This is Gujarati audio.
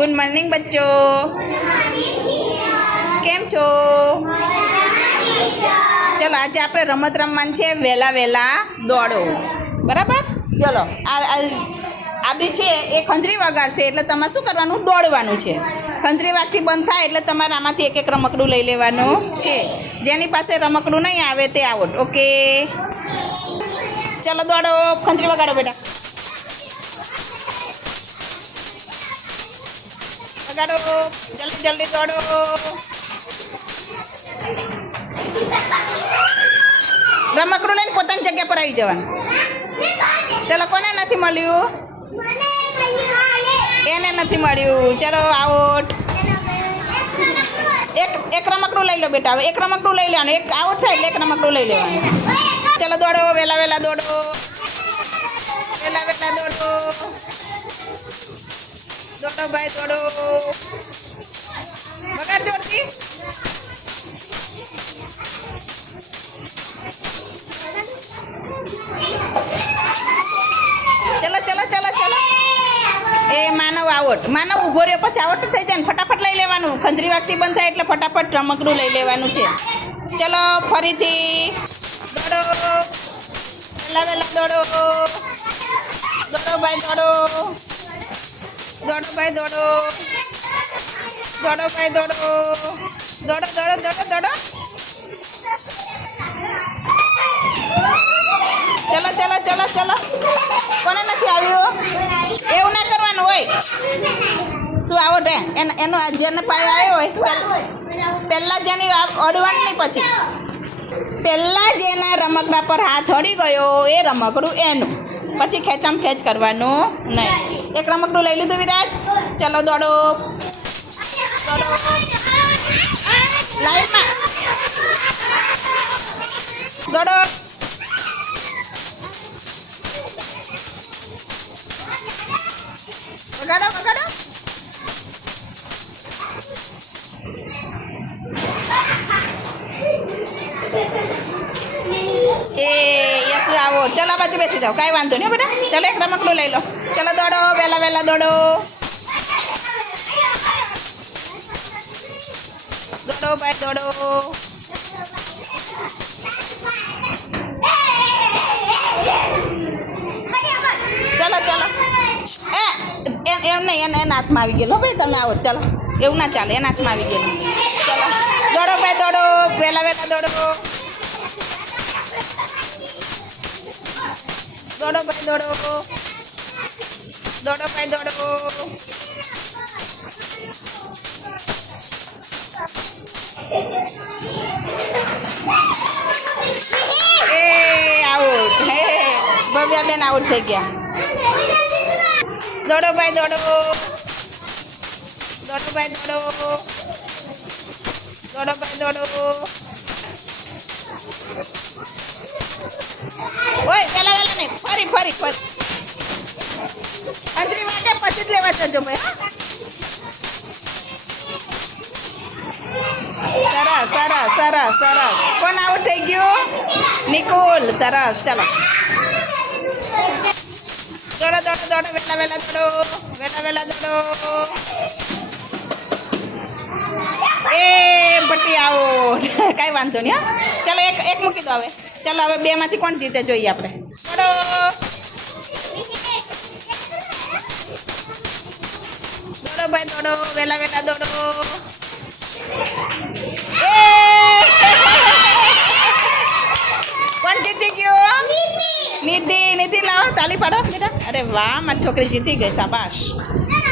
Good morning બચ્ચો. કેમ છો? ચલો, આજે આપણે રમત રમવાની છે વહેલા વહેલા દોડો. બરાબર? ચલો આદિ છે, એ ખંજરી વગાડશે, એટલે તમારે શું કરવાનું? દોડવાનું છે. ખંજરી વાગથી બંધ થાય, એટલે તમારે આમાંથી એક એક રમકડું લઈ લેવાનું છે. જેની પાસે રમકડું નહીં આવે, તે આઉટ ઓકે ચલો, દોડો. ખંજરી વગાડો બેટા. વગાડો જલ્દી જલ્દી દોડો. રમકડું લઈને પોતાની જગ્યા પર આવી જવાનું. ચલો, કોને નથી મળ્યું? એને નથી મળ્યું. ચલો આઉટ એક એક રમકડું લઈ લો બેટા. એક રમકડું લઈ લેવાનું. એક આઉટ થાય એટલે એક રમકડું લઈ લેવાનું. ચલો, દોડો વહેલા વહેલા દોડો. વહેલા વહેલા દોડો. દોડો ભાઈ, દોડો. વગાડ જોરથી. ચલો ચલો ચલો ચલો. એ માનવ આવટ. માનવ ઊભો રહ્યો. પછી આવટ થઈ જાય ને. ફટાફટ લઈ લેવાનું. ખંજરી વાગતી બંધ થાય એટલે ફટાફટ રમકડું લઈ લેવાનું છે. ચલો, ફરીથી. દોડો. વહેલા વહેલા દોડો. દોડો ભાઈ, દોડો. દોડો ભાઈ, દોડો. દોડો ભાઈ, દોડો. દોડો દોડો દોડો દોડો. ચલો ચલો ચલો ચલો. કોને નથી આવ્યું? એવું ના કરવાનું હોય. તું આવો ડે એન જેને પાય આવ્યો હોય પહેલાં જેની અડવાનું નહીં પછી. પહેલાં જેના રમકડા પર હાથ અડી ગયો, એ રમકડું એનું. પછી ખેંચામ ખેંચ કરવાનું નહીં. એક રમકડું લઈ લીધું વિરાજ? ચલો દોડો દોડો. લાઈનમાં. દોડો. વગાડો વગાડો. આવો. ચાલો બાજુ બેસી જાઓ. કાંઈ વાંધો નહીં બેટા. ચાલો એક રમકડું લઈ લો. ચાલો દોડો, વહેલા વહેલા દોડો. દોડો ભાઈ, દોડો. ચાલો ચાલો. એ એમ નહીં, એને, એના હાથમાં આવી ગયેલો. ભાઈ, તમે આવો. ચાલો. એવું ના ચાલે, એના હાથમાં આવી ગયેલો. ચાલો. દોડો ભાઈ, દોડો. વહેલા વહેલા દોડો. દોડો ભાઈ દોડો દોડો ભાઈ દોડો એ આઉટ હે ભવ્યા બેન આઉટ થઈ ગયા દોડો ભાઈ દોડો દોડો ભાઈ દોડો દોડો ભાઈ દોડો ઓય, પેલા વેલા નહીં ફરી ફરી ફરી. હાજરી વાગે પછી જ લેવા જજો મેં સરસ સરસ સરસ સરસ. કોણ આઉટ થઈ ગયું? નિકુલ, સરસ, ચાલો. દોડો દોડો દોડો, વેલા વેલા દોડો, વેલા વેલા દોડો. એ પટ્ટી આવો. કાંઈ વાંધો નહીં હા. ચાલો એક એક મૂકી દો હવે. ચાલો હવે બેમાંથી કોણ જીતે જોઈએ આપણે? દોડો દોડો ભાઈ દોડો. વેલા વેલા દોડો. એ! કોણ જીતી ગયો? નિધિ નિધિ લાવો તાલી પાડો. બેટા અરે વાહ મારી છોકરી જીતી ગઈ શાબાશ.